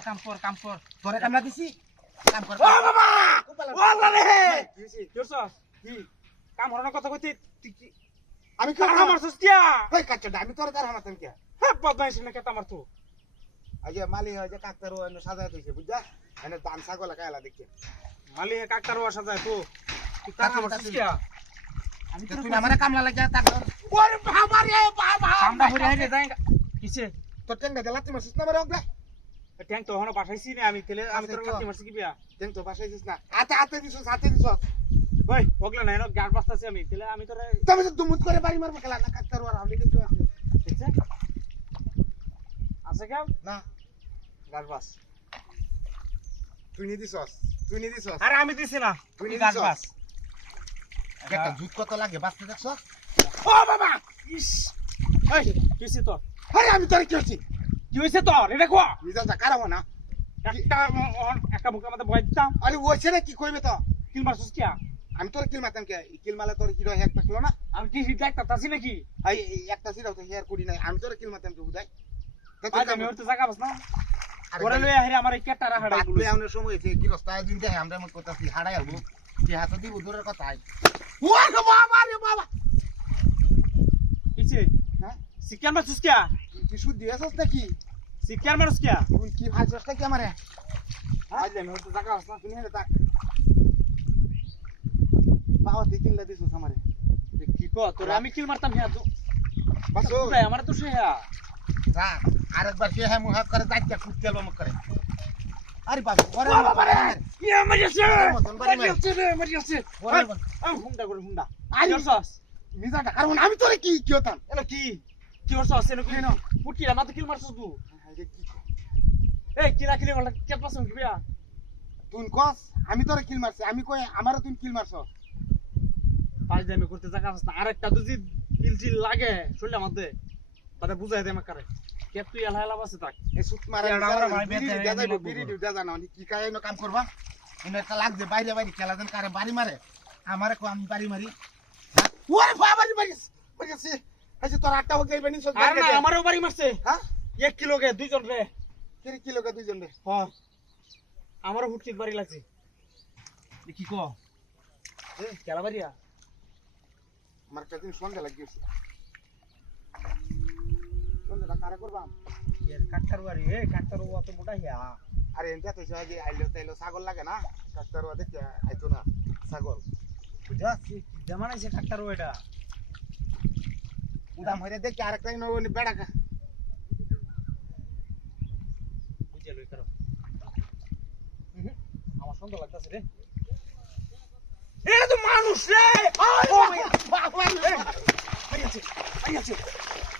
কাম কর তোরে কামলা দিছি কাম কর ও বাবা ও আল্লাহ রে কি হইছে কি করছস কি কাম হরানোর কথা কইতে তুই কি আমি কি কাম মারছস কিয়া কই কাচ্চা আমি তোর কার হামাতাম কি হ্যাঁ বদমাইশ না কেতা মারতো আজে মালি হয় যে কাকতার ও এনে সাজায় দিয়েছে বুঝছা এনে দান ছাগল কায়লা দেখি মালি কাকতার ওয়াসা যায় তো তুই কাম মারছস কিয়া আমি তো তুই আমারে কামলা লাগিয়া তাক ওরে বাবা রে বাবা কামটা হইরে হইরে যাই কিসে তোর টেঙ্গা জ্বালাতে মারছিস না মারে ওগলা ট্যাঙ্ক তো হনো পাঠাইছি না আমি তেলে আমি তোর কাছে মারছি কি বিয়া টেঙ্গ তো বাসাইছিস না হাতে দিছস ওই ওগলা নাই না গাড় বাস্তাছি আমি তেলে আমি তোরে তুমি তো দুমুত করে বাড়ি মারবে খেলা না কাকতার ওর আমি কিন্তু আছে দেখছে আছে কেউ না গাড় বাস তুই নি দিছস আরে আমি দিছি না তুই তুই নিয়ে গাড় দিছস? বাস একটা জুত কত লাগে বাঁচতে দেখছস ও বাবা ইস এই কিসে তোর আরে আমি তোর কি হইছি কি হইছে তোর এটা কো মিজাজটা খারাপ না একটা মুখের মধ্যে ভয় দিতাম আরে ওইছে না কি কইবে তো কিল মারছস কিয়া আমি তোর কিল মারতাম কে কিল মারলে তোর হিরো হ্যাক থাকলো না আমি কি দেখতা তাছি নাকি এই একটা সিরাও তো হেয়ার করি নাই আমি তোর কিল মারতাম তো বুঝাই আজ আমি হইতে জায়গা বাস না ওরে লইয়া হেরে আমার এই কেটারা হাড়াই গুলো আমাদের সময় হয়েছে গৃহস্থ দিন দেখে আমরা মত কথা হাড়াই হবো কি হাতে দিব দূরের কথা ওরে বাবা রে বাবা কিছে হ্যাঁ সিকিয়ার মারছস কিয়া তুই শুদ্ধ দিয়েছস নাকি সিকিয়ার মারছস কিয়া তুই কি ভাজছস নাকি আমারে আজ আমি হইতে জায়গা বাস না তুমি হেরে তাক বাবা তুই কিল্লা দিছস আমারে কি কো তোরে আমি কিল মারতাম হ্যাঁ তো বাসো আমার তো সে হ্যাঁ রাখ আরেকবার সে হ্যাঁ মুহাব করে যাইতে কুত্তেল মুখ করে আরে বাবা ওরে বাবা রে ইয়া মারিছে মতন বাড়ি মার। মারিছে ওরে বাবা আম হুন্ডা করে হুন্ডা আরে করছস মিজাটা কারণ আমি তোরে কি হতাম এলা কি করছস এনে কই না পুটি আমার তো কিল মারছস তুই এই কিলা কিলে বলা কে পাসন কি বিয়া তুই কস আমি তোরে কিল মারছি আমি কই আমারও তুই কিল মারছস পাঁচ দামে করতে জায়গা আছে না আরেকটা যদি কিল লাগে শুনলে মধ্যে বাদে বুঝাই দে আমাকে কে তুই এলা এলা বাসে থাক এই সুত মারা বিড়ি দিদা জানো কি কায় এনো কাম করবা এনে একটা লাগছে বাইরে বাইরে খেলা দেন কারে বাড়ি মারে আমারে কো আমি বাড়ি মারি ওরে বাবা বাড়ি মারিছে আচ্ছা তোর আটটা হোক যাইবে নি সব আরে না আমারও বাড়ি মারছে হ্যাঁ 1 কিলো কে দুইজন রে কি কিলো কে দুইজন রে হ্যাঁ আমারও হুটকিত বাড়ি লাগছে কি কো খেলা বাড়িয়া আমার একটা দিন সন্ধ্যা লাগিয়েছে সন্ধ্যাটা কারে করবাম এর কাটতার বাড়ি কাটতার ও তো মোটা হিয়া আরে এনটা তো যে আইলো তাইলো ছাগল লাগে না কাকতারুয়া দেখতে আইতো না ছাগল বুঝা কি জামানাইছে কাটতার ও এটা উদাম হইরে দেখি আরেকটা নবনি বেড়া বুঝে লই করো আমার সুন্দর লাগতাছে রে এটা তো মানুষ রে ও মাই গড আইয়াছে